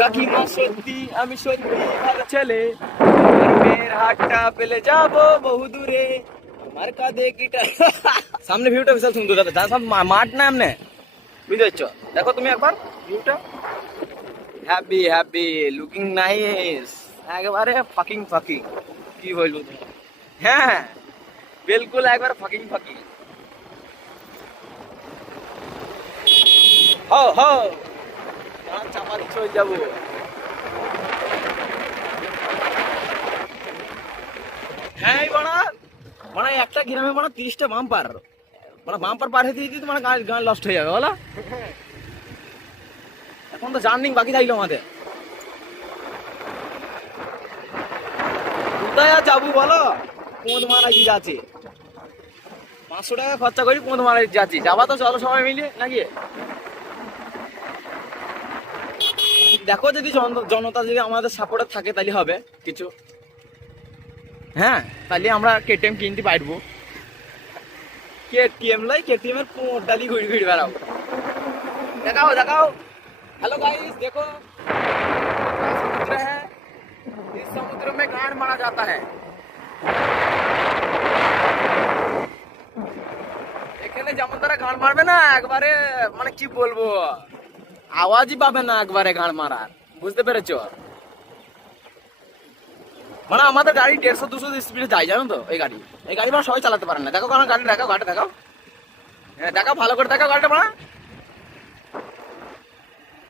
কাকিমা সত্যি আমি সত্যি ভালো ছেলে, মেয়ের হাতটা পেলে যাবো বহু দূরে, আমার কাঁধে গিটার। সামনে ভিউটা বিশাল সুন্দর, দাদা সব মাঠ না এমনি, বুঝতে পারছো? দেখো তুমি একবার ভিউটা, হ্যাপি হ্যাপি লুকিং নাইস, একেবারে ফাকিং ফাকিং, কি বলবো তোমার? হ্যাঁ বিলকুল একবার ফাকিং ফাকিং। হো হো চাপা দিচ্ছে হয়ে যাবো। হ্যাঁ বাড়া, মানে একটা গ্রামে মানে 30টা বাম্পার, মানে বাম্পার পার হতে দিতে মানে গান লস্ট হয়ে যাবে বলো। এখন তো জার্নিং বাকি থাকলো আমাদের, কোথায় আর যাবো বলো? কোঁদ মারা কি যাচ্ছে, 500 টাকা খরচা করি কোঁদ মারা যাচ্ছি, যাবা তো চলো সবাই মিলে নাকি? দেখো যদি জনতা যদি আমাদের সাপোর্টে থাকে তাহলে হবে কিছু, হ্যাঁ তাহলে আমরা কেটিএম কিনতে পারবো। কেটিএম লাই, কেটিএম এর পোঁটালি ঘুরি ঘুরি বেড়াবো। দেখাও দেখাও, हेलो गाइस देखो, समुद्र है, इस समुद्र में गाड़ मारा जाता है। এখানে যেমন তারা গান মারবে না একবারে, মানে কি বলবো, আওয়াজই পাবে না একবারে গান মারার, বুঝতে পেরেছো? মানে আমাদের গাড়ি 150-200 স্পিডে যায় জানো তো, এই গাড়ি মানে সবাই চালাতে পারে না। দেখো কারণ গাড়ি দেখাও, গাড়ি দেখাও, হ্যাঁ দেখাও ভালো করে দেখাও গাড়িটা, মানে